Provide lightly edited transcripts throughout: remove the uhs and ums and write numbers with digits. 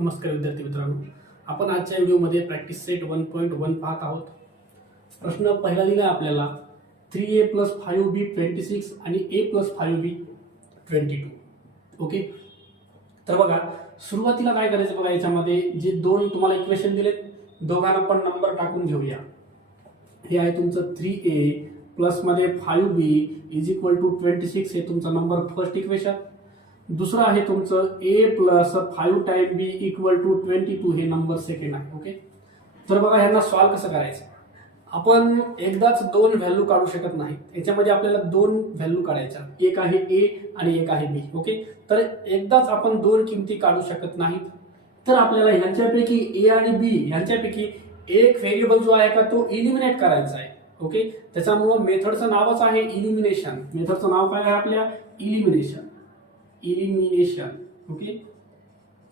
नमस्कार विद्यार्थी मित्रांनो, आपण आजच्या व्हिडिओमध्ये प्रॅक्टिस सेट 1.1 पाहत आहोत। प्रश्न पहिला दिला आपल्याला 3a + 5b 26 आणि a + 5b 22। ओके, तर बघा सुरुवातीला काय करायचं बघा, याच्यामध्ये जे दोन तुम्हाला इक्वेशन दिलेत दोघांना पण नंबर टाकून घेऊया। हे आहे तुमचं 3a प्लस मध्ये 5b = 26 हे तुमचा नंबर फर्स्ट इक्वेशन। दुसरा आहे तुमचं a + 5 टाइम b = 22 हे नंबर सेकंड आहे। ओके, तर बघा ह्यांना सॉल्व कसं करायचं, आपण एकदाच दोन व्हॅल्यू काढू शकत नाही, याच्यामध्ये आपल्याला दोन व्हॅल्यू काढायच्या, एक आहे a आणि एक आहे b। ओके, तर एकदाच आपण दोन किमती काढू शकत नाहीत, तर आपल्याला ह्यांच्यापैकी a आणि b ह्यांच्यापैकी एक व्हेरिएबल जो आहे का तो इलिमिनेट करायचा आहे। ओके, त्याच्यामुळे मेथडचं नावच आहे इलिमिनेशन। मेथडचं नाव काय आहे आपल्या, इलिमिनेशन। ओके,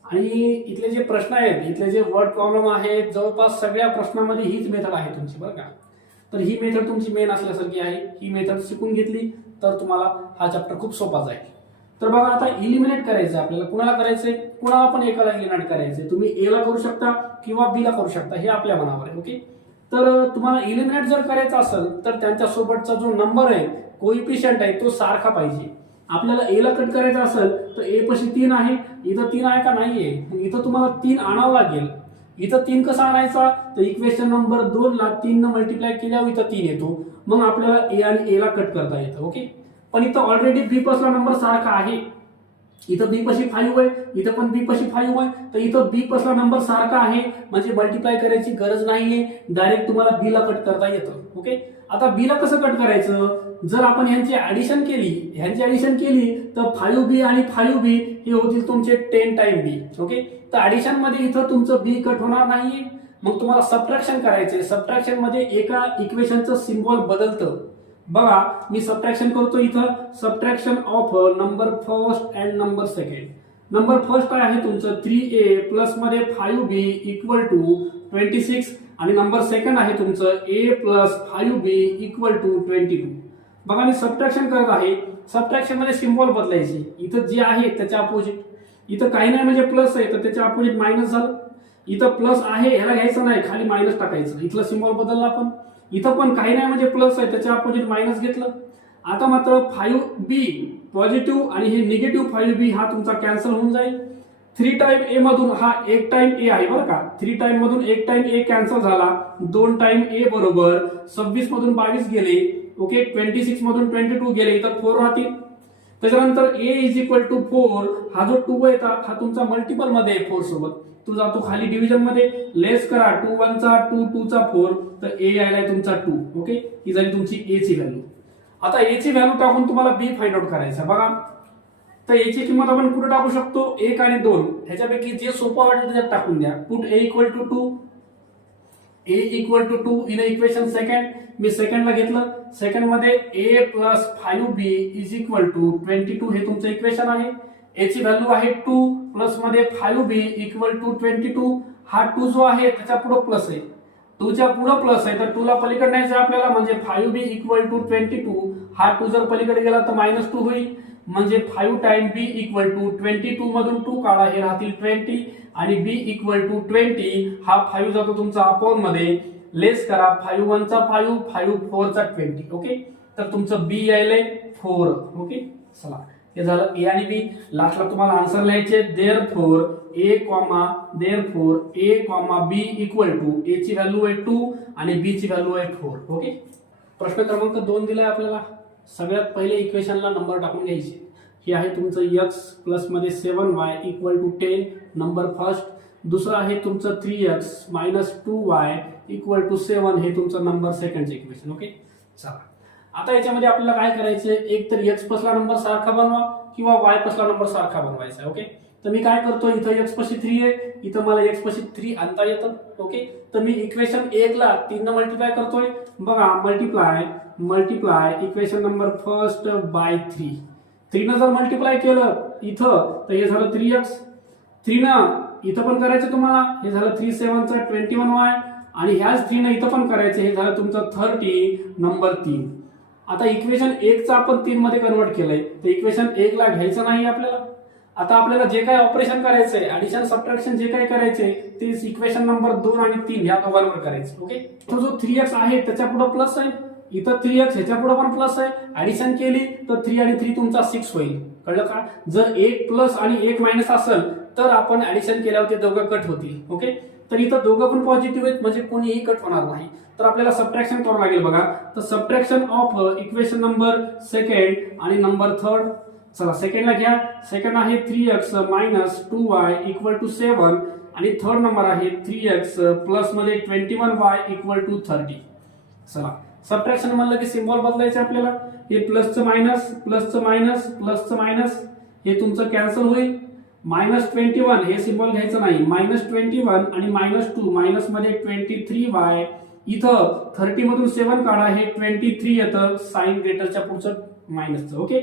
आणि इथले जे प्रश्न आहेत, इथले जे वर्ड प्रॉब्लेम आहेत, जवळपास सगळ्या प्रश्नांमध्ये हीच मेथड आहे तुमची, बरं का। तर ही मेथड तुमची मेन असल्यासारखी आहे, ही मेथड शिकून घेतली तर तुम्हाला हा चॅप्टर खूप सोपा जाईल। तर बघा आता इलिमिनेट करायचं आपल्याला, कुणाला करायचंय, कुणाला पण एकाला इलिमिनेट करायचंय, तुम्ही ए ला करू शकता किंवा बी ला करू शकता, हे आपल्या मनावर आहे। ओके, तर तुम्हाला इलिमिनेट जर करायचं असेल तर त्यांच्या सोबतचा जो नंबर आहे, कोइफिशियंट आहे, तो सारखा पाहिजे। आपल्याला ए ला कट करायचं असेल तर ए पाशी 3 आहे, इथं 3 आहे का नाहीये, मग इथं तुम्हाला 3 आणावं लागेल। इथं 3 कसा आणायचा, तर इक्वेशन नंबर 2 ला 3 न मल्टिप्लाय केल्यावर इथं 3 येतो, मग आपल्याला ए आणि ए ला कट करता येतं। ओके, पण इथं ऑलरेडी बी पासला नंबर सारखा आहे, इथं बी पाशी 5 आहे, इथं पण बी पाशी 5 आहे, तर इथं बी पासला नंबर सारखा आहे, म्हणजे मल्टिप्लाय करायची गरज नाहीये, डायरेक्ट तुम्हाला बी ला कट करता येतं। ओके, आता बी ला कसं कट करायचं, जर आपण ह्यांची ऍडिशन केली तर 5b आणि 5b हे होतील तुमचे 10 टाइम b। ओके, तर ऍडिशन मध्ये इथं तुमचं बी कट होणार नाहीये, मग तुम्हाला सबट्रॅक्शन करायचंय। सबट्रॅक्शन मध्ये एका इक्वेशनचं सिम्बॉल बदलतं, बघा मी सबट्रॅक्शन करतो, इथं subtraction of number first and number second. Number first आहे तुमचं 3a प्लस मध्ये 5b = 26 आणि नंबर सेकंड आहे तुमचं a + 5b = 22। बघा मी सबट्रॅक्शन करत आहे, सबट्रॅक्शन मध्ये सिम्बॉल बदलायची, इथं जे आहे त्याच्या अपोजिट, इथं काही नाही म्हणजे प्लस आहे तर त्याच्या अपोजिट मायनस झालं, इथं प्लस आहे ह्याला घ्यायचं नाही, खाली मायनस टाकायचं, इथला सिम्बॉल बदलला आपण, इथं पण काही नाही म्हणजे प्लस आहे त्याच्या अपोजिट मायनस घेतलं। आता मात्र 5b पॉझिटिव्ह आणि हे निगेटिव्ह 5b हा तुमचा कॅन्सल होऊन जाईल। 3 टाइम a मधून हा 1 टाइम a आहे, बरं का, 3 टाइम मधून 1 टाइम a कॅन्सल झाला, 2 टाइम a बरोबर 26 मधून 22 गेले। ओके, 26 मधून 22 गेले, इथं 4 राहतील। त्याच्यानंतर a = 4 हा जो 2 आहे हा तुमचा मल्टिपल मध्ये आहे 4 सोबत, तो जातो खाली डिव्हिजन मध्ये, लेस करा, 2 1 चा 2 2 चा 4, तर a यायला तुमचा 2। ओके, ही झाली तुमची a ची व्हॅल्यू। आता a ची व्हॅल्यू टाकून तुम्हाला b फाइंड आउट करायचा। बघा तर a ची किंमत आपण कुठे टाकू शकतो, 1 आणि 2 ह्याच्यापैकी जे सोपं वाटेल त्याच्यात टाकून द्या। Put a = 2, a = 2 in equation second, me second ला घेतलं, सेकंड मध्ये a + 5b = 22 हे तुमचं इक्वेशन आहे। a ची व्हॅल्यू आहे 2 प्लस मध्ये 5b = 22, हा 2 जो आहे त्याच्या पुढे प्लस आहे, 2 च्या पुढे प्लस आहे, तर 2 ला पलीकडे न्यायचं आपल्याला, म्हणजे 5b = 22, हा 2 जर पलीकडे गेला तर -2 होईल, म्हणजे 5 टाइम b = 22 मधून 2 काढा, हे राहतील 20 आणि b = 20, हा 5 जातो तुमचा अपॉन मध्ये, लेस करा, 5 1 चा 5, 5 4 चा 20। ओके, तर तुमचं b यायलंय 4। ओके, चला हे झालं a आणि b। लास्टला तुम्हाला आन्सर लिहायचे, देअरफॉर a, b = a ची व्हॅल्यू आहे 2 आणि b ची व्हॅल्यू आहे 4। ओके, प्रश्न क्रमांक 2 दिलाय आपल्याला। सगळ्यात पहिले इक्वेशनला नंबर टाकून घ्यायचे, हे आहे तुमचं x प्लस मध्ये 7y = 10 नंबर फर्स्ट, दुसरं आहे तुमचं 3x - 2y = 7 हे तुमचं नंबर सेकंडचं इक्वेशन। ओके, चला आता याच्यामध्ये आपल्याला काय करायचंय, एक तर x पासला नंबर सारखा बनवा किंवा y पासला नंबर सारखा बनवायचा आहे। ओके, तर मी काय करतो, इथं x पाशी 3 आहे, इथं मला x पाशी 3 आणता येतं। ओके, तर मी इक्वेशन 1 ला 3 न मल्टिप्लाय करतोय, बघा multiply equation number first by 3 न जर मल्टिप्लाय केलं इथं तर हे झालं 3x, 3 न इथं पण करायचं तुम्हाला, हे झालं 3 7 चा 21y, आणि ह्याच 3 न इथं पण करायचं, हे झालं तुमचं 30 नंबर 3। आता इक्वेशन 1 चा आपण 3 मध्ये कन्वर्ट केलंय, तर इक्वेशन 1 ला घ्यायचं नाही आपल्याला, आता आपल्याला जे काही ऑपरेशन करायचंय, ऍडिशन सबट्रॅक्शन जे काही करायचंय ते इक्वेशन नंबर 2 आणि 3 या दोघांवर करायचं. ओके, तो जो 3x आहे त्याच्या पुढे प्लस आहे, इथं 3x ह्याच्या पुढे पण प्लस आहे. ऍडिशन केली तर 3 आणि 3 तुमचा 6 होईल. कळलं का? जर 1 प्लस आणि 1 मायनस असेल तर आपण ऍडिशन केल्यावर ते दोघं कट होतील. ओके, तर इथं दोघं पण पॉझिटिव्ह आहेत म्हणजे कोणीही कट होणार नाही. तर आपल्याला सबट्रॅक्शन करावं लागेल बघा. तर subtraction of equation number second आणि नंबर थर्ड. चला सेकंडला घ्या. सेकंड आहे 3x minus 2y equal to 7 आणि थर्ड नंबर आहे 3x प्लस मध्ये 21y इक्वल टू 30. चला सबट्रॅक्शन म्हणलं की सिम्बॉल बदलायचे आपल्याला. हे प्लसचं मायनस, प्लसचं मायनस, प्लसचं मायनस हे तुमचं कॅन्सल होईल. -21 हे सिम्बॉल घ्यायचं नाही. -21 आणि -2 मायनस मध्ये 23y. इथं 30 मधून 7 काढा, हे 23 येतं. साइन ग्रेटरच्या पुढचं मायनसचं. ओके,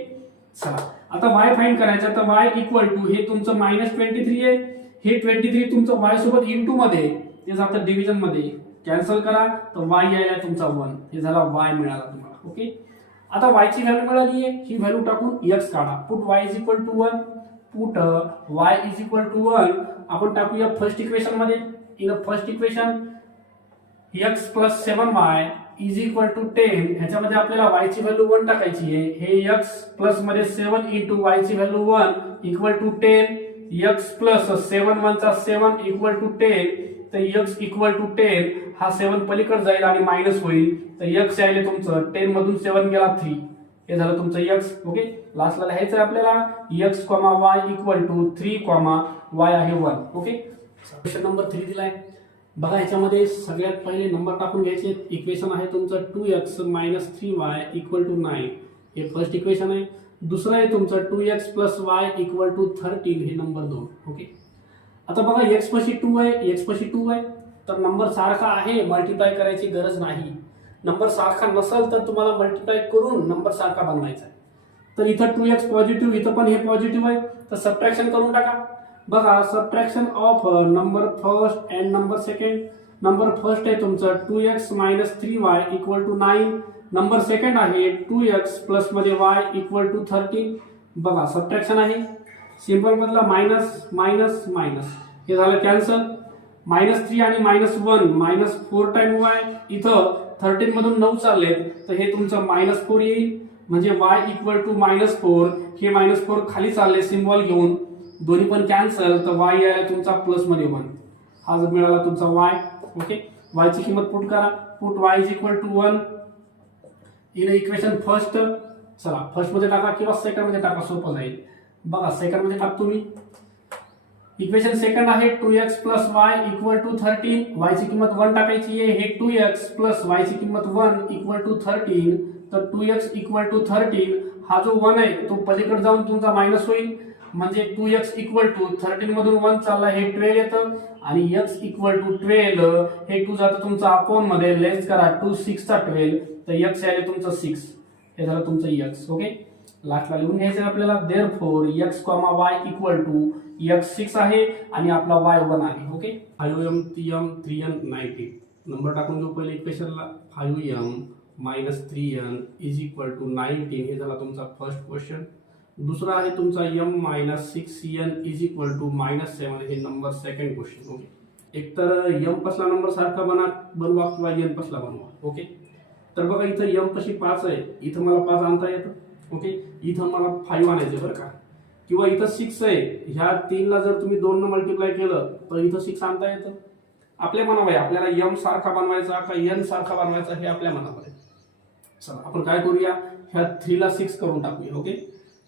चला आता y फाइंड करायचं. तर y इक्वल टू हे तुमचं -23 आहे. हे 23 तुमचं y सोबत इंटू मध्ये ते जातं डिव्हिजन मध्ये. कॅन्सल करा तर y यायला तुमचा 1. हे झाला y मिळाला तुम्हाला. ओके, आता y ची व्हॅल्यू मिळाली आहे. ही व्हॅल्यू टाकून x काढा. Put y is equal to 1. Put y is equal to 1 आपण टाकूया फर्स्ट इक्वेशन मध्ये. In first equation x plus 7y is equal to 10. ह्याच्यामध्ये आपल्याला y ची व्हॅल्यू 1 टाकायची आहे. हे x प्लस मध्ये 7 इंटू y ची value 1 equal to 10. x plus 7 1 चा 7 इक्वल टू 10. तर x इक्वल टू 10 हा 7 पलीकडे जाईल आणि मायनस होईल. तर x यायले तुमचं 10 मधून 7 गेला 3. हे झालं तुमचं x. ओके, लास्टला लिहायचं आहे आपल्याला x, y equal to 3, y आहे 1. ओके, क्वेश्चन नंबर 3 दिलाय बघा. ह्याच्यामध्ये सगळ्यात पहिले नंबर टाकून घ्यायचे. इक्वेशन आहे तुमचं 2x minus 3y equal to 9. हे फर्स्ट इक्वेशन आहे. दुसरं आहे तुमचं 2x plus y equal to 13. हे नंबर 2. ओके, आता बघा x पाशी 2 आहे, x पाशी 2 आहे तर नंबर सारखा आहे, मल्टिप्लाय करायची गरज नाही. नंबर सारखा नसेल तर तुम्हाला मल्टिप्लाय करून नंबर सारखा बनवायचा आहे. तर इथं 2x पॉझिटिव्ह, इथं पण हे पॉझिटिव्ह आहे. तर सबट्रॅक्शन करून टाका. बघा subtraction of number first and number second. Number first आहे तुमचं 2x minus 3y equal to 9. Number second आहे 2x प्लस मध्ये y इक्वल टू 13. बघा सबट्रॅक्शन आहे. सिंपल मधला मायनस मायनस मायनस हे झालं कॅन्सल. -3 आणि -1 -4 टाइम y. इथं 13 मधून 9 चालले तर हे तुमचं -4 येईल. म्हणजे y इक्वल टू -4. हे -4 खाली चालले सिम्बॉल घेऊन, दोन्ही पण कॅन्सल. तर y यायला तुमचा प्लस मध्ये 1. हा जो मिळाला तुमचा y. ओके, y ची किंमत पुट करा. Put y is equal to 1 in equation first. चला फर्स्ट मध्ये टाका किंवा सेकंड मध्ये टाका, सोपं जाईल. बघा सेकंड मध्ये टाकतो मी. इक्वेशन सेकंड आहे 2x plus y equal to 13. y ची किंमत 1 टाकायची आहे. हे 2x प्लस y ची किंमत 1 इक्वल टू 13. तर 2x इक्वल टू 13. हा जो 1 आहे तो पलीकडे जाऊन तुमचा मायनस होईल. म्हणजे 2x इक्वल टू 13 मधून 1 चालला, हे 12 येतं. आणि x इक्वल टू 12 हे 2 जातं तुमचा अपॉन मध्ये. लेस करा 2 6 चा 12. तर x आहे तुमचं 6. हे झालं तुमचं x. ओके, लास्टला लिहून घ्यायचं आपल्याला. Therefore x, y equal to x 6 आहे आणि आपला y 1 आहे. Okay, 5m 3m 3n 90. Number टाकून घेऊ पहिले इक्वेशनला. 5m minus 3n is equal to 19. हे झाला तुमचा फर्स्ट क्वेश्चन. दुसरा आहे तुमचा m minus 6n is equal to -7. हे नंबर सेकंड क्वेश्चन. ओके, एक तर m पसला नंबर सारखा बनवा किंवा n पसला बनवा. ओके, तर बघा इथं m पशी 5 आहे, इथं मला 5 आणता येतं. ओके, इथं मला 5 आणायचं बरं का. किंवा इथं 6 आहे, ह्या 3 ला जर तुम्ही 2 न मल्टिप्लाय केलं तर इथं 6 आणता येतं. आपल्या मनावर आहे आपल्याला m सारखा बनवायचा का n सारखा बनवायचा, हे आपल्या मनावर आहे. चला आपण काय करूया, ह्या 3 ला 6 करून टाकूया. ओके,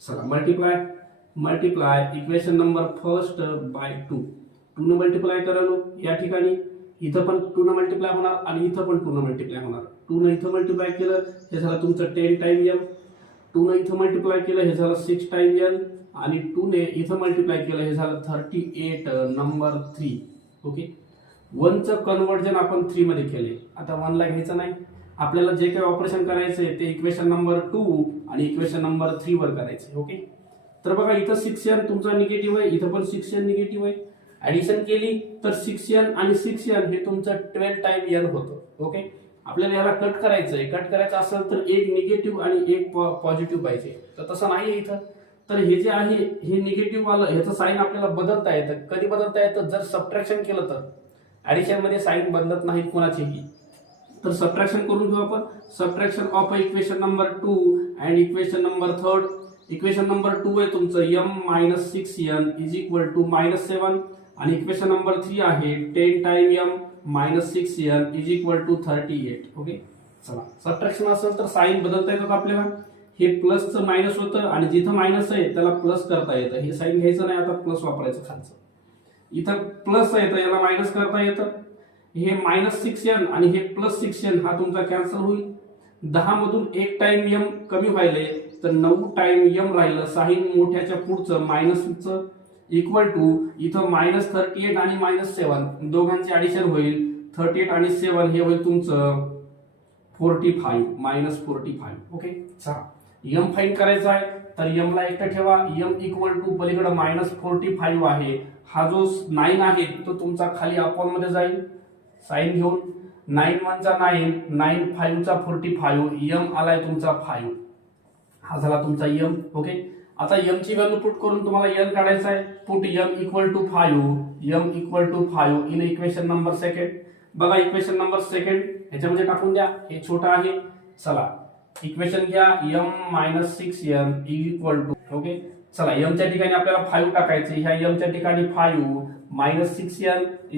चला multiply equation number first by 2. 2 न मल्टिप्लाय करालो या ठिकाणी. इथं पण 2 न मल्टिप्लाय होणार आणि इथं पण 2 न मल्टिप्लाय होणार. 2 न इथं मल्टिप्लाय केलं हे झालं तुमचं 10 टाइम m. 2 न इथं मल्टिप्लाय केलं हे झालं 6 टाइम n. आणि 2 ने इथं मल्टिप्लाय केलं हे झालं 38 नंबर 3. ओके, 1 चं कन्वर्जन आपण 3 मध्ये केले. आता 1 ला घ्यायचं नाही. आपल्याला जे काही ऑपरेशन करायचंय ते इक्वेशन नंबर 2 आणि इक्वेशन नंबर 3 वर करायचे. ओके, तर बघा इथं 6n तुमचा निगेटिव्ह आहे, इथं पण 6n निगेटिव्ह आहे. ऍडिशन केली तर 6n आणि 6n हे तुमचं 12 टाइम n होतं. ओके, आपल्याला याला कट करायचंय. कट करायचं असेल तर एक निगेटिव्ह आणि एक पॉझिटिव्ह पाहिजे, तर तसं नाही इथं. तर हे जे आहे हे निगेटिव्ह वालं ह्याचं साईन आपल्याला बदलता येतं. कधी बदलता येतं? जर सबट्रॅक्शन केलं तर. ऍडिशन मध्ये साईन बदलत नाहीत कोणाचेही. तर सबट्रॅक्शन करून घेऊ आपण. Subtraction of equation number 2 and equation number 3. Equation number 2 आहे तुमचं m - 6n = -7 आणि इक्वेशन नंबर 3 आहे 10 टाइम m - 6n = 38. ओके, चला सबट्रॅक्शन असेल तर साईन बदलता येतात आपल्याला. हे प्लसचं मायनस होतं आणि जिथं मायनस आहे त्याला प्लस करता येतं. हे साईन घ्यायचं नाही, आता प्लस वापरायचं खालचं. इथं प्लस आहे तर याला मायनस करता येतं. हे -6n आणि हे +6n हा तुमचा कॅन्सल होईल. 10 मधून 1 टाइम m कमी व्हायले तर 9 टाइम m राहिलं. साईन मोठ्याच्या पुढचं मायनसचं इक्वल टू इथं -38 आणि -7 दोघांचे ऍडिशन होईल. 38 आणि 7 हे होईल तुमचं 45 -45. ओके, चला m फाइंड करायचा आहे तर m ला एकटं ठेवा. m इक्वल टू पलीकडे -45 आहे. हा जो 9 आहे तो तुमचा खाली अपॉन मध्ये जाईल साइन घेऊन. 9 1 चा 9, 9 5 चा 45, m आलाय तुमचा 5. हा झाला तुमचा m. ओके, आता m ची व्हॅल्यू पुट करून तुम्हाला n काढायचा आहे. Put m equal to 5, m equal to 5 in equation number second. बघा इक्वेशन नंबर सेकंड ह्याच्यामध्ये टाकून द्या. हे छोटा आहे. चला इक्वेशन घ्या m - 6n equal to. Okay, चला m च्या ठिकाणी आपल्याला 5 टाकायचे. ह्या m च्या ठिकाणी 5 -6n =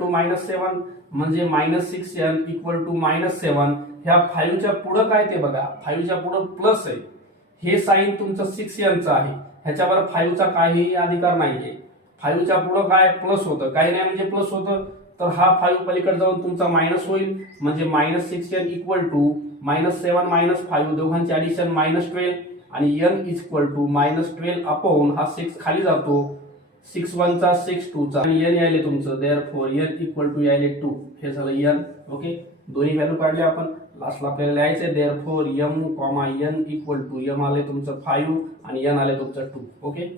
-7 म्हणजे -6n = -7. ह्या 5 च्या पुढे काय ते बघा. 5 च्या पुढे प्लस आहे. हे साइन तुमचं 6n चं आहे. ह्याच्यावर 5 चा काहीही अधिकार नाहीये. 5 च्या पुढे काय प्लस होतं, काही नाही म्हणजे प्लस होतं. तर हा 5 पलीकडे जाऊन तुमचा मायनस होईल म्हणजे -6n = -7 - 5 दोघांचे ऍडिशन -12 आणि n = -12 अपॉन हा 6 खाली जातो. 6 1 चा 6 2 चा आणि n यायले तुमचं. देअरफॉर n = यायले 2. हे झालं n. ओके, दोन्ही व्हॅल्यू काढले आपण. लास्टला आपल्याला लिहायचे देअरफॉर m, n = m आले तुमचं 5 आणि n आले तुमचं 2. ओके,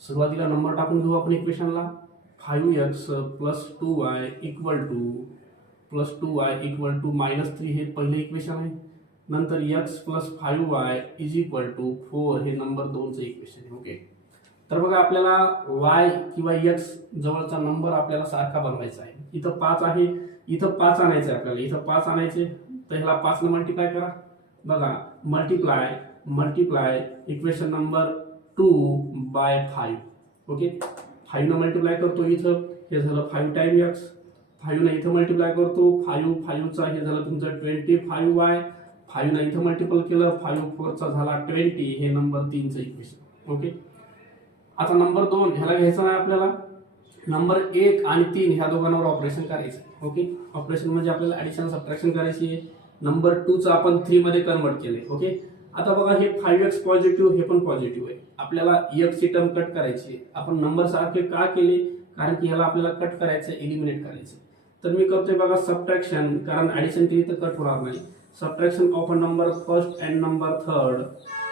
सुरुवातीला नंबर टाकून घेऊ आपण इक्वेशनला. 5x + 2y = -3 हे पहिले इक्वेशन आहे. नंतर x + 5y = 4 हे नंबर 2 चं इक्वेशन आहे. ओके, तर बघा आपल्याला y किंवा x जवळचा नंबर आपल्याला सारखा बनवायचा आहे. इथं 5 आहे, इथं 5 आणायचं आहे आपल्याला. इथं 5 आणायचे तर ह्याला 5 ने मल्टिप्लाय करा. बघा मल्टिप्लाय इक्वेशन नंबर 2/5. ओके, 5 ने मल्टिप्लाय करतो इथं. हे झालं 5 टाइम x. 5 ने इथं मल्टिप्लाय करतो. 5 चा हे झालं तुमचं 25y. 5 ने इथं मल्टिपल केलं. 5 4 चा झाला 20. हे नंबर 3 चं इक्वेशन. ओके, आता नंबर 2 ह्याला घ्यायचा नाही आपल्याला. नंबर 1 आणि 3 ह्या दोघांवर ऑपरेशन करायचं. ओके, ऑपरेशन म्हणजे आपल्याला ऍडिशन सबट्रॅक्शन करायची आहे. नंबर 2 चं आपण 3 मध्ये कन्वर्ट केले. ओके, आता बघा हे 5x पॉझिटिव्ह, हे पण पॉझिटिव्ह आहे. आपल्याला x ची टर्म कट करायची आहे. आपण नंबर सारखे का केले? कारण की ह्याला आपल्याला कट करायचं, एलिमिनेट करायचं. तर मी करतोय बघा सबट्रॅक्शन, कारण ऍडिशन केली तर कट होणार नाही. Subtraction of number first and number third.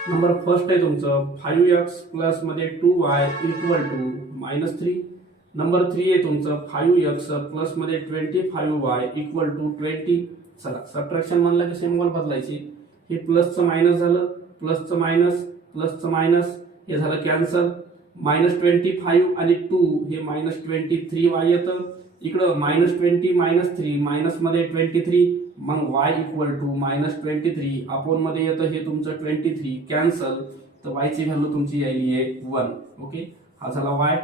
Number first आहे तुमचं 5x प्लस मध्ये 2y = -3. नंबर 3 आहे तुमचं 5x प्लस मध्ये 25y = 20. चला सबट्रॅक्शन म्हणलं की सिम्बॉल बदलायची. हे प्लसचं मायनस झालं, प्लसचं मायनस, प्लसचं मायनस, हे झालं कॅन्सल. -25 आणि 2 हे -23y येतं. इकडं -20 -3 मायनस मध्ये 23. मग y = -23 अपॉन मध्ये येतं हे तुमचं 23 कॅन्सल. तर y ची व्हॅल्यू तुमची यायली आहे 1. ओके, हा झाला y.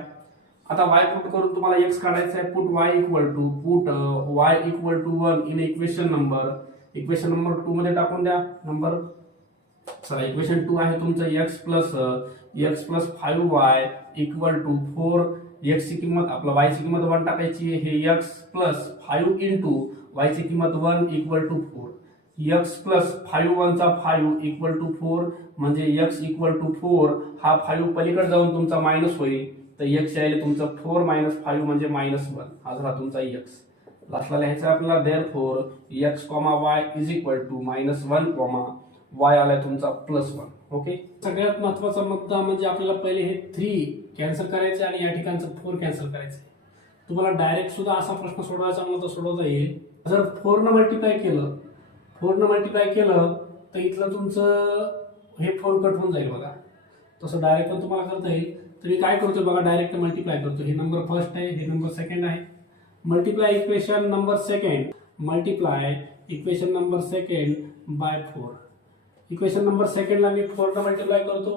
आता y पुट करून तुम्हाला x काढायचा आहे. Put y = 1 in equation number 2 मध्ये टाकून द्या नंबर. चला इक्वेशन 2 आहे तुमचं x + 5y = 4. x ची किंमत आपला y ची किंमत 1 टाकायची. हे x + 5 इंटू y ची किंमत 1 = 4. x + 5 1 चा 5 = 4 म्हणजे x = 4. हा 5 पलीकडे जाऊन तुमचा मायनस होईल. तर x यायला तुमचं 4 - 5 म्हणजे -1. हा झाला तुमचा x. लास्टला लिहायचं आपल्याला देअरफॉर x, y -1, y आलाय तुमचा +1. ओके, सगळ्यात महत्वाचा मुद्दा म्हणजे आपल्याला पहिले हे 3 कॅन्सल करायचे आणि या ठिकाणचं 4 कॅन्सल करायचे. तुम्हाला डायरेक्ट सुद्धा असा प्रश्न सोडवायचा म्हणलं तर सोडवता येईल. जर 4 ने मल्टिप्लाय केलं तर इथलं तुमचं हे 4 कट होऊन जाईल बघा. तसं डायरेक्ट पण तुम्हाला करता येईल. तर मी काय करतोय बघा, डायरेक्ट मल्टिप्लाय करतो. हे नंबर फर्स्ट आहे, हे नंबर सेकंड आहे. Multiply equation number second, multiply equation number second by 4. Equation number सेकंडला मी 4 न मल्टिप्लाय करतो.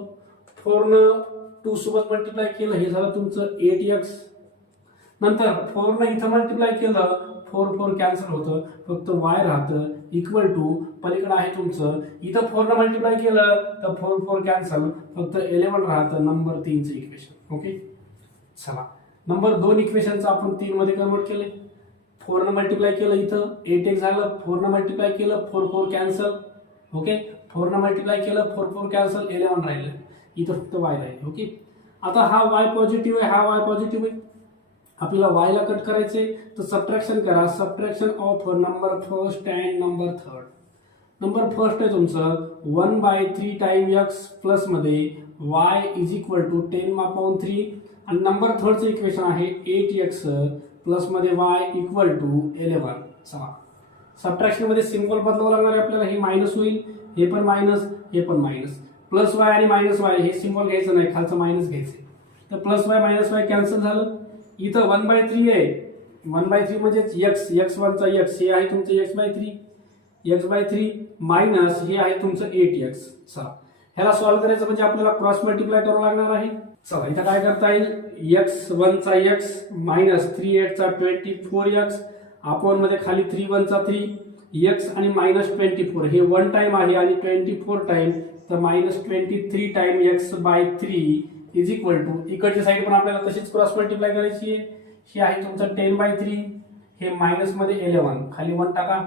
4 न 2 सोबत मल्टिप्लाय केलं, हे झालं तुमचं 8x. नंतर 4 न इथं मल्टिप्लाय केलं, 4 4 कॅन्सल होतं, फक्त y राहतं इक्वल टू पलीकडे आहे तुमचं. इथं 4 न मल्टिप्लाय केलं तर 4 4 कॅन्सल, फक्त 11 राहतं. नंबर 3चं इक्वेशन. ओके, चला नंबर 2 इक्वेशनचं आपण 3 मध्ये कन्वर्ट केले. 4 न मल्टिप्लाय केलं, इथं 8x झालं. 4 न मल्टिप्लाय केलं, 4 4 कॅन्सल. ओके, 4 न मल्टिप्लाय केलं, 4 4 कॅन्सल, 11 राहिलं. इथं फक्त y राहील. ओके, आता हा y पॉझिटिव्ह आहे, हा y पॉझिटिव्ह आहे. आपल्याला y ला कट करायचे, तर सबट्रॅक्शन करा. Subtraction of number first and number third. Number first आहे तुमचं 1/3 टाइम x प्लस मध्ये y इज इक्वल टू 10/3. आणि नंबर थर्डचं इक्वेशन आहे 8x प्लस मध्ये y इक्वल टू 11. चला सबट्रॅक्शन मध्ये सिम्बॉल बदलावं लागणार आहे आपल्याला. हे मायनस होईल, हे पण मायनस, हे पण मायनस. प्लस y आणि मायनस y हे सिम्बॉल घ्यायचं नाही, खालचं मायनस घ्यायचं. तर plus y minus y cancel झालं. इथं 1/3 आहे, 1/3 म्हणजे x1 चा x, हे आहे तुमचं x/3 मायनस हे आहे तुमचं 8x. चला ह्याला सॉल्व्ह करायचं म्हणजे आपल्याला क्रॉस मल्टिप्लाय करावं लागणार आहे. चला इथं काय करता येईल, x1 चा x मायनस 3 8 चा 24x अपॉन मध्ये खाली 3 1 चा 3 x आणि मायनस 24. हे 1 टाइम आहे आणि 24 टाइम, तर minus 23 time x/3 is equal to, इकडची साईड पण आपल्याला तशीच क्रॉस मल्टिप्लाय करायची आहे. ही आहे तुमचं 10/3, हे मायनस मध्ये 11, खाली 1 टाका,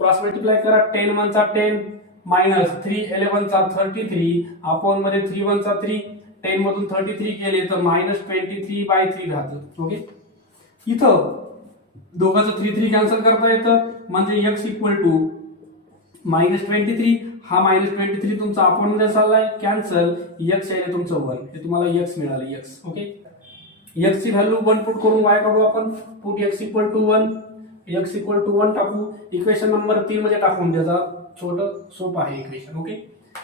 क्रॉस मल्टिप्लाय करा. 10 1 चा 10 मायनस 3 11 चा 33 अपॉन मध्ये 3 1 चा 3, 10 मधून 33 गेले तर मायनस 23/3 राहतं. ओके, इथं दोघांचं 3 3 कॅन्सल करता येतं, म्हणजे x इक्वल टू मायनस 23. हा मायनस 23 तुमचा अपॉन मध्ये चाललाय, कॅन्सल. x आहे तुमचं 1, हे तुम्हाला x मिळालं, x. ओके, x ची व्हॅल्यू 1 पुट करून y काढू आपण. Put x equal to 1, x equal to 1 टाकू. इक्वेशन नंबर 3 मध्ये टाकून द्यायचा, छोटं सोपं आहे इक्वेशन. ओके,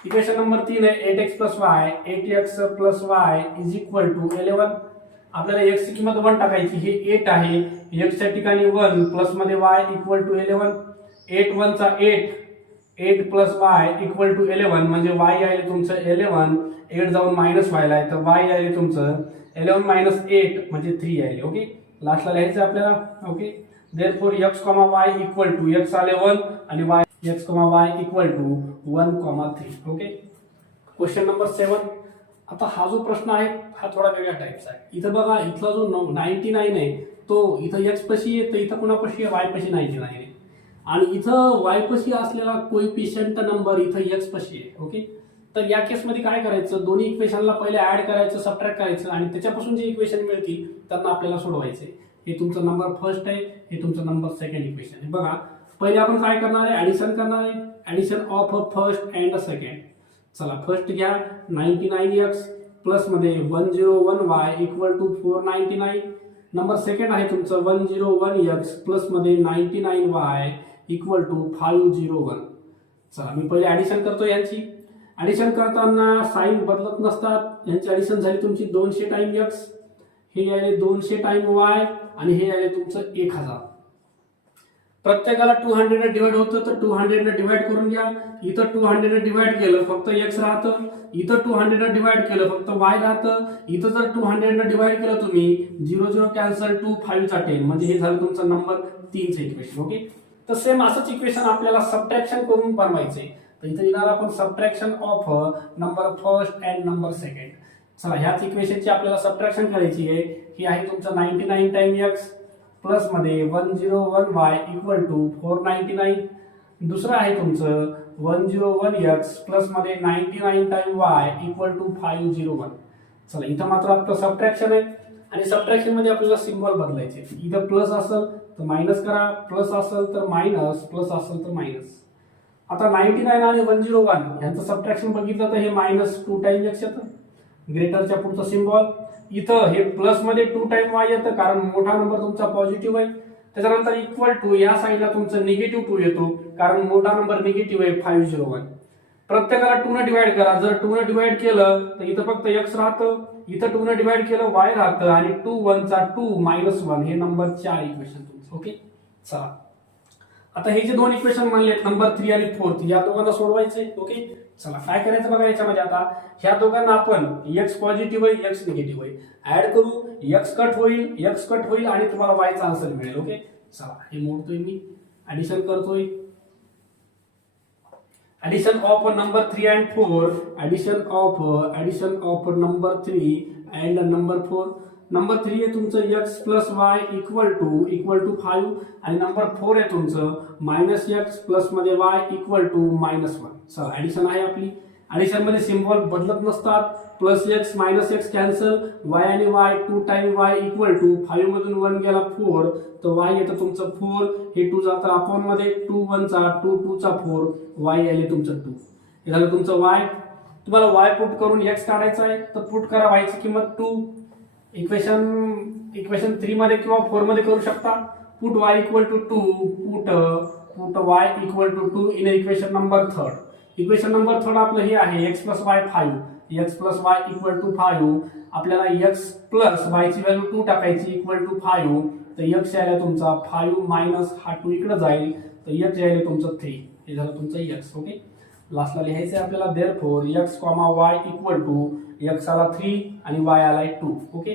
इक्वेशन नंबर 3 आहे 8x plus y, 8x plus y is equal to 11. आपल्याला x ची किंमत 1 टाकायची, हे 8 आहे, x च्या ठिकाणी 1 प्लस मध्ये y इक्वल टू 11. 8 1 चा 8, 8 प्लस y इक्वल टू 11, म्हणजे y आहे तुमचं 11. 8 जाऊन मायनस व्हायला आहे, तर y आहे तुमचं 11 मायनस 8 म्हणजे 3 आहे. ओके, लास्टला लिहायचं आपल्याला. Okay, therefore x, y equal to x आले 1 आणि y x, y equal to 1,3. Okay, question number 7. आता हा जो प्रश्न आहे हा थोडा वेगळ्या टाईपचा आहे. इथं बघा, इथला जो 99 आहे तो इथं x पशी आहे, तर इथं कुणापाशी आहे, y पशी 99 आहे. आणि इथं y पशी असलेला कोएफिशियंट नंबर इथं x पशी आहे. ओके, तर या केसमध्ये काय करायचं, दोन्ही इक्वेशनला पहिले ऍड करायचं, सबट्रॅक्ट करायचं आणि त्याच्यापासून जे इक्वेशन मिळतील त्यांना आपल्याला सोडवायचे. हे तुमचं नंबर फर्स्ट आहे, हे तुमचं नंबर सेकंड इक्वेशन आहे. बघा, पहिले आपण काय करणार आहे, ऍडिशन करणार आहे. Addition of first and second. चला फर्स्ट घ्या, 99x प्लस मध्ये 101y equal to 499. Number second आहे तुमचं 101x प्लस मध्ये 99y इक्वल टू 501. चला मी पहिले ऍडिशन करतो यांची. ऍडिशन करताना साइन बदलत नसतात. यांची ऍडिशन झाली तुमची 200 टाइम x, हे आले 200 टाइम y आणि हे आले तुमचं 1000. प्रत्येकाला 200 ने डिवाइड होतं, तर 200 ने डिवाइड करून घ्या. इथं 200 ने डिवाइड केलं फक्त x राहतं, इथं 200 ने डिवाइड केलं फक्त y राहतं. इथं जर 200 ने डिवाइड केलं तुम्ही 0 0 कॅन्सल, 2 5 चा 10, म्हणजे हे झालं तुमचं नंबर 3चं इक्वेशन. ओके, तर सेम असंच इक्वेशन आपल्याला सबट्रॅक्शन करून बनवायचंय. तर इथं येणार आपण subtraction of number first and number second. चला ह्याच इक्वेशनची आपल्याला सबट्रॅक्शन करायची आहे. ही आहे तुमचं 99 टाइम x प्लस मध्ये 101y इक्वल टू 499. दुसरं आहे तुमचं 101x प्लस मध्ये 99 टाइम y इक्वल टू 501. चला इथं मात्र आपलं सबट्रॅक्शन आहे आणि सबट्रॅक्शन मध्ये आपल्याला सिम्बॉल बदलायचे. इथं प्लस असेल तर मायनस करा, प्लस असेल तर मायनस, प्लस असेल तर मायनस. आता 99 आणि 101 यांचं सबट्रॅक्शन बघितलं तर हे -2 टाइम x येतं, ग्रेटरच्या पुढचं सिम्बॉल. इथं हे प्लस मध्ये 2 टाइम y येतं, कारण मोठा नंबर तुमचा पॉझिटिव्ह आहे. त्याच्यानंतर इक्वल टू या साईडला तुमचं निगेटिव्ह 2 येतो, कारण मोठा नंबर निगेटिव्ह आहे 501. प्रत्येकाला 2 ने डिवाइड करा. जर 2 ने डिवाइड केलं तर इथं फक्त x राहतं, इथं 2 ने डिवाइड केलं y राहतं आणि 2 1 चा 2 -1 हे नंबर 4 इक्वेशन तुमचं. ओके, चला आता हे जे दोन इक्वेशन म्हणले नंबर 3 आणि 4 या दोघांना सोडवायचे. ओके, चला काय करायचं बघा याच्यामध्ये. आता ह्या दोघांना आपण x पॉझिटिव्ह आहे x निगेटिव्ह आहे ऍड करू, x कट होईल आणि तुम्हाला y चा आन्सर मिळेल. ओके, चला हे मोडतोय मी, ऍडिशन करतोय. Addition of number 3 and 4. Addition of number 3 and number 4. Number 3 आहे तुमचं x plus y equal to 5 आणि नंबर 4 आहे तुमचं मायनस एक्स प्लस मध्ये y इक्वल टू -1. चला ऍडिशन आहे आपली. ऍडिशन मध्ये सिम्बॉल बदलत नसतात. Plus x minus x cancel, y आणि y 2 time y equal to 5 मधून 1 गेला 4 तर y येतं तुमचं 4, हे 2 जातं अपॉन मध्ये 2 1 चा 2 2 चा 4, y आले तुमचं 2. हे झालं तुमचं y. तुम्हाला y पुट करून x काढायचा आहे तर पुट करा y ची किंमत 2. इक्वेशन 3 मध्ये किंवा 4 मध्ये करू शकता. Put y equal to 2, put y equal to 2 in equation number 3. Equation number 3 आपलं हे आहे x plus y 5, x plus y equal to 5. आपल्याला x प्लस y ची व्हॅल्यू 2 टाकायची इक्वल टू 5 तर x यायला तुमचा 5 मायनस हा 2 इकडे जाईल तर x यायला तुमचं 3. हे झालं तुमचं x. ओके, लास्टला लिहायचं आहे आपल्याला therefore x, y equal to x आला 3 आणि y आला 2. ओके,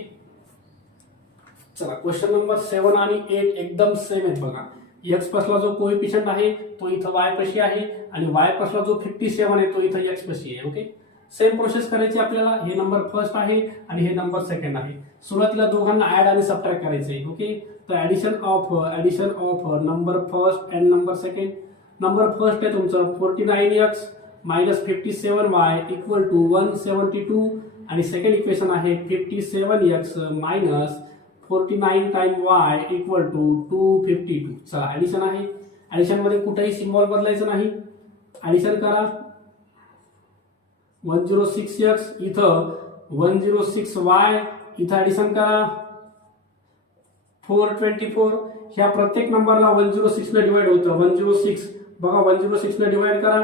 चला क्वेश्चन नंबर 7 आणि 8 एकदम सेम आहेत बघा. x पासला जो कोएफिशियंट आहे तो इथं y पाशी आहे आणि y पासला जो 57 आहे तो इथं x पाशी आहे. ओके, सेम प्रोसेस करायची आपल्याला. हे नंबर फर्स्ट आहे आणि हे नंबर सेकंड आहे. सुरुवातीला दोघांना ऍड आणि सबट्रॅक्ट करायचे. ओके, तर addition of number first and number second. Number first आहे तुमचं 49x minus 57y equal to 172 आणि सेकंड इक्वेशन आहे 57x minus 49 time y equal to 252. चला ऍडिशन आहे. ऍडिशन मध्ये कुठेही सिम्बॉल बदलायचं नाही. ऍडिशन करा. 106x इथं 106y इथं ऍडिशन करा 424. ह्या प्रत्येक नंबरला 106 ने डिवाइड होतं. 106 बघा 106 ने डिवाइड करा,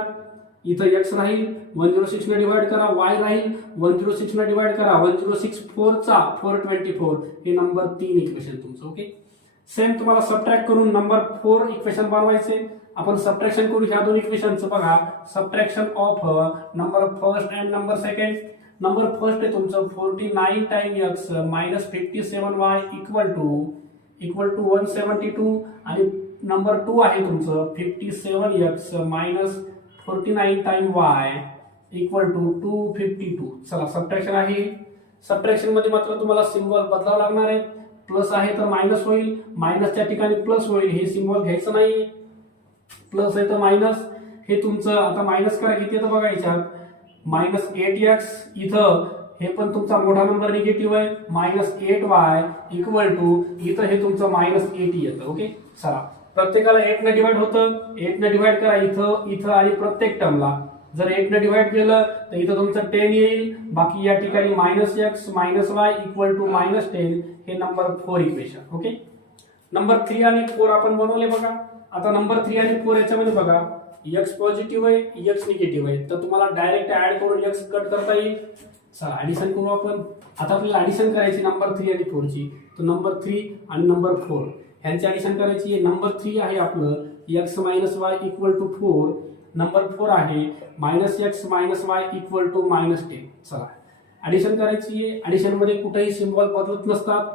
इथं x राहील, 106 ने डिवाइड करा y राहील, 106 ने डिवाइड करा 106 4 चा 424 हे नंबर 3 इक्वेशन तुमचं. ओके, सेम तुम्हाला सबट्रॅक्ट करून नंबर 4 इक्वेशन बनवायचे. आपण सबट्रॅक्शन करू ह्या दोन इक्वेशनचं. बघा subtraction of number first and number second. Number first आहे तुमचं 49 time x minus 57y equal to 172 आणि नंबर 2 आहे तुमचं 57x minus 49 time y equal to 252. चला सबट्रॅक्शन आहे. सबट्रॅक्शन मध्ये मात्र तुम्हाला सिम्बॉल बदलावं लागणार आहे. प्लस आहे तर मायनस होईल, मायनसच्या ठिकाणी प्लस होईल. हे सिम्बॉल घ्यायचं नाही. प्लस आहे तर मायनस. हे तुमचं आता मायनस करा किती येतं बघा याच्यात मायनस 8x इथं हे पण तुमचा मोठा नंबर निगेटिव्ह आहे मायनस 8y इक्वल टू इथं हे तुमचं मायनस 80 येतं. ओके, चला प्रत्येकाला 8 ने डिवाइड होतं. 8 ने डिवाइड करा इथं आणि प्रत्येक टर्मला. जर 8 ने डिवाइड केलं तर इथं तुमचं 10 येईल. बाकी या ठिकाणी minus x minus y equal to minus 10 हे नंबर 4 इक्वेशन. ओके, नंबर 3 आणि 4 आपण बनवले बघा. आता नंबर 3 आणि 4 याच्यामध्ये बघा x पॉझिटिव्ह आहे x निगेटिव्ह आहे तर तुम्हाला डायरेक्ट ऍड करून x कट करता येईल. चला ऍडिशन करू आपण. आता आपल्याला ऍडिशन करायची नंबर 3 आणि 4 ची. तर नंबर 3 आणि नंबर 4 ह्यांची ऍडिशन करायची आहे. नंबर 3 आहे आपलं x minus y equal to 4. Number 4 आहे minus x minus y equal to minus 10. चला ऍडिशन करायची आहे. ऍडिशन मध्ये कुठेही सिम्बॉल बदलत नसतात.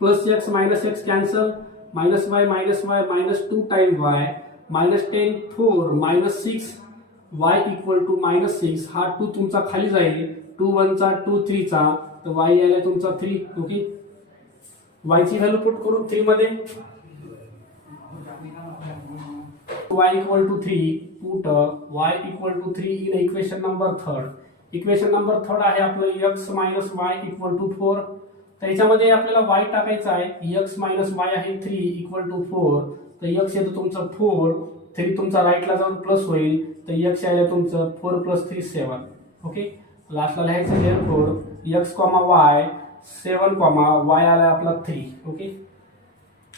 Plus x minus x cancel, minus y minus 2 time y minus 10 4 minus 6 y equal to minus 6. हा 2 तुमचा खाली जाईल. 2 1 चा 2 3 चा तर y यायला तुमचा 3. ओके, y ची व्हॅल्यू पुट करून 3 मध्ये y equal to 3 put y equal to 3 in equation number 3. Equation number 3 आहे आपलं x minus y equal to 4. तर याच्यामध्ये आपल्याला y टाकायचा आहे. x मायनस y आहे 3 इक्वल टू 4 तर x येतं तुमचं 4. 3 तुमचा राईटला जाऊन प्लस होईल तर x यायला तुमचं 4 प्लस 3 7. ओके, लास्टला लिहायचं देअरफॉर x, y 7, y आला आपला 3. ओके,